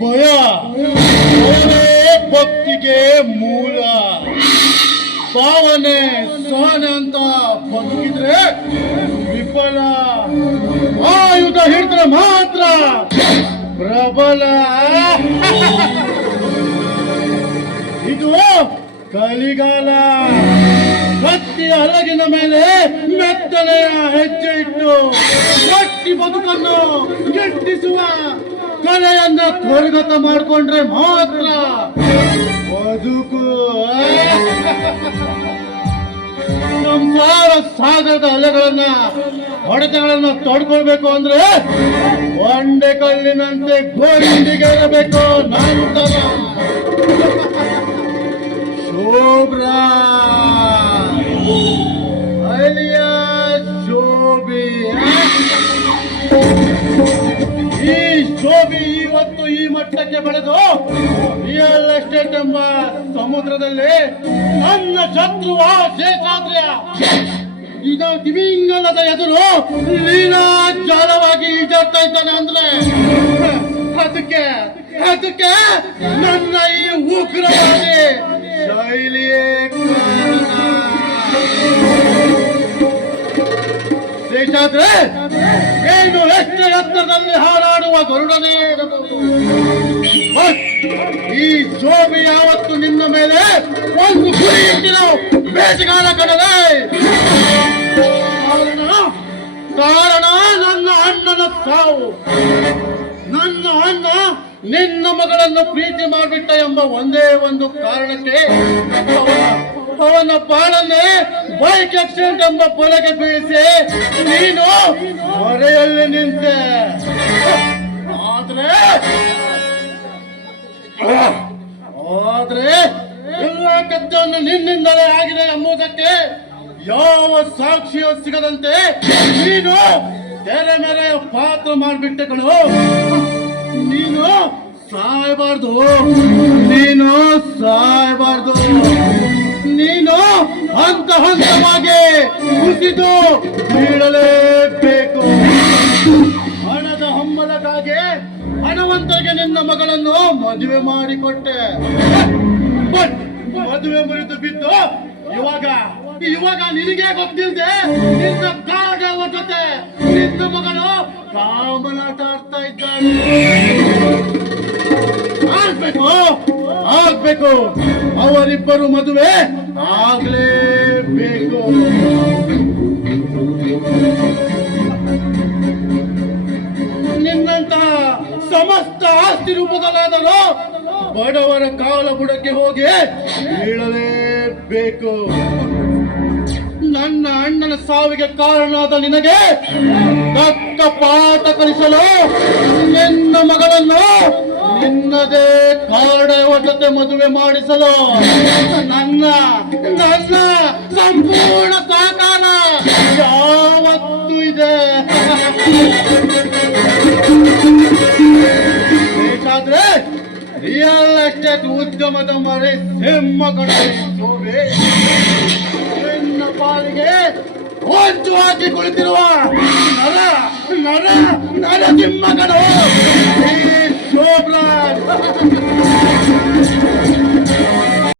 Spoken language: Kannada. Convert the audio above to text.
ಭಯ ಭಕ್ತಿಗೆ ಮೂಲ. ಭಾವನೆ ಸಹನೆ ಅಂತ ಬದುಕಿದ್ರೆ ವಿಫಲ. ಆಯುಧ ಹಿಡಿದ್ರೆ ಮಾತ್ರ ಪ್ರಬಲ. ಇದು ಕಲಿಗಾಲ. ಭಕ್ತಿಯ ಹಲಗಿನ ಮೇಲೆ ಮೆತ್ತನೆಯ ಹೆಜ್ಜೆ ಇಟ್ಟು ಗಟ್ಟಿ ಬದುಕನ್ನು ಗೆಟ್ಟಿಸುವ ಕಲೆಯನ್ನ ಕರಗತ ಮಾಡಿಕೊಂಡ್ರೆ ಮಾತ್ರ ಬದುಕು. ಸಂಸಾರ ಸಾಗರದ ಅಲೆಗಳನ್ನ ಹೊಡೆತಗಳನ್ನ ತಡ್ಕೊಳ್ಬೇಕು ಅಂದ್ರೆ ಒಂಡೆ ಕಲ್ಲಿನಂತೆ ಗೋರಿಂದಿಗೆ ಇರಬೇಕು. ನಾನು ತರ ಶೋಭ್ರಾ ಅಲಿಯಾ ಶೋಭಿ. ಈ ಶೋಭಿ ಇವತ್ತು ಈ ಮಟ್ಟಕ್ಕೆ ಬೆಳೆದು ರಿಯಲ್ ಎಸ್ಟೇಟ್ ಎಂಬ ಸಮುದ್ರದಲ್ಲಿ ನನ್ನ ಶತ್ರುವ ಶೇಷಾದ್ರಿಯ ಇದು ತಿಮಿಂಗಲದ ಎದುರು ಲೀಲಾ ಜಾಲವಾಗಿ ಈಜಾಡ್ತಾ ಇದ್ದಾನೆ ಅಂದ್ರೆ ಅದಕ್ಕೆ ನನ್ನ ಈ ಉಗ್ರವಾದಿ ಶೈಲಿಯೇ ಶೇಷಾದ್ರೆ ಏನು ಎಷ್ಟೇ ಎತ್ತರದಲ್ಲಿ ಹಾರಾಡುವ ಗರುಡನೇ ಇರಬಹುದು. ಈ ಶೋಭೆ ಯಾವತ್ತು ನಿನ್ನ ಮೇಲೆ ಒಂದು ಗುರಿ ಇಟ್ಟಿನ ಬೇಟೆಗಾರ ಕಡಲೆ. ಕಾರಣ ನನ್ನ ಅಣ್ಣನ ಸಾವು. ನನ್ನ ಅಣ್ಣ ನಿನ್ನ ಮಗಳನ್ನು ಪ್ರೀತಿ ಮಾಡಿಬಿಟ್ಟ ಎಂಬ ಒಂದೇ ಒಂದು ಕಾರಣಕ್ಕೆ ಅವನ ಬಾಳನ್ನೇ ಬೈಕ್ ಆಕ್ಸಿಡೆಂಟ್ ಎಂಬ ಬಲೆಗೆ ಬೀಳಿಸಿ ನೀನು ಹೊರೆಯಲ್ಲಿ ನಿಂತೆ. ಆದ್ರೆ ಎಲ್ಲ ಕದ್ದನ್ನು ನಿನ್ನಿಂದಲೇ ಆಗಿದೆ ಎಂಬುದಕ್ಕೆ ಯಾವ ಸಾಕ್ಷಿಯೂ ಸಿಗದಂತೆ ನೀನು ತೆರೆ ಮೇರೆಯ ಪಾತ್ರ ಮಾಡಿಬಿಟ್ಟೆ ಕಣೋ. ನೀನು ಸಾಯಬಾರ್ದು. ನೀನು ಹಂತ ಹಂತವಾಗಿ ಕುಸಿದು ಬೀಳಲೇಬೇಕು. ಹಣದ ಹಮ್ಮಲಕ್ಕಾಗಿ ಹಣವಂತರಿಗೆ ನಿನ್ನ ಮಗಳನ್ನು ಮದುವೆ ಮಾಡಿಕೊಟ್ಟೆ. ಬಟ್ ಮದುವೆ ಮುರಿದು ಬಿದ್ದು ಇವಾಗ ನಿನಗೆ ಗೊತ್ತಿಲ್ಲದೆ ನಿನ್ನ ಕಾಡವ ಜೊತೆ ನಿನ್ನ ಮಗಳು ಕಾಮಲಾಟ ಆಡ್ತಾ ಇದ್ದಾಳೆ. ಆಗ್ಬೇಕು ಅವರಿಬ್ಬರು ಮದುವೆ ಆಗ್ಲೇಬೇಕು. ನಿನ್ನಂತ ಸಮಸ್ತ ಆಸ್ತಿ ರೂಪದಲ್ಲಾದರೂ ಬಡವರ ಕಾಲ ಬುಡಕ್ಕೆ ಹೋಗಿ ಬೀಳಲೇಬೇಕು. ನನ್ನ ಅಣ್ಣನ ಸಾವಿಗೆ ಕಾರಣವಾದ ನಿನಗೆ ತಕ್ಕ ಪಾಠ ಕಲಿಸಲು ನಿನ್ನ ಮಗಳನ್ನು ನಿನ್ನದೇ ಕಾರಣ ಜೊತೆ ಮದುವೆ ಮಾಡಿಸಲು ನನ್ನ ಸಂಪೂರ್ಣ ಸಹಕಾರ ಯಾವತ್ತೂ ಇದೆ. ಬೇಕಾದ್ರೆ ರಿಯಲ್ ಎಸ್ಟೇಟ್ ಉದ್ಯಮದ ಮರೆ ಸಿಂಹ ಕಡೆ ಶೋಭೆ. ನಿನ್ನ ಪಾಲಿಗೆ ಹೊಂಚು ಹಾಕಿ ಕುಳಿತಿರುವ ನರ ನರ ನರಸಿಂಹಗನು ಈ ಶೋಭರಾಜ್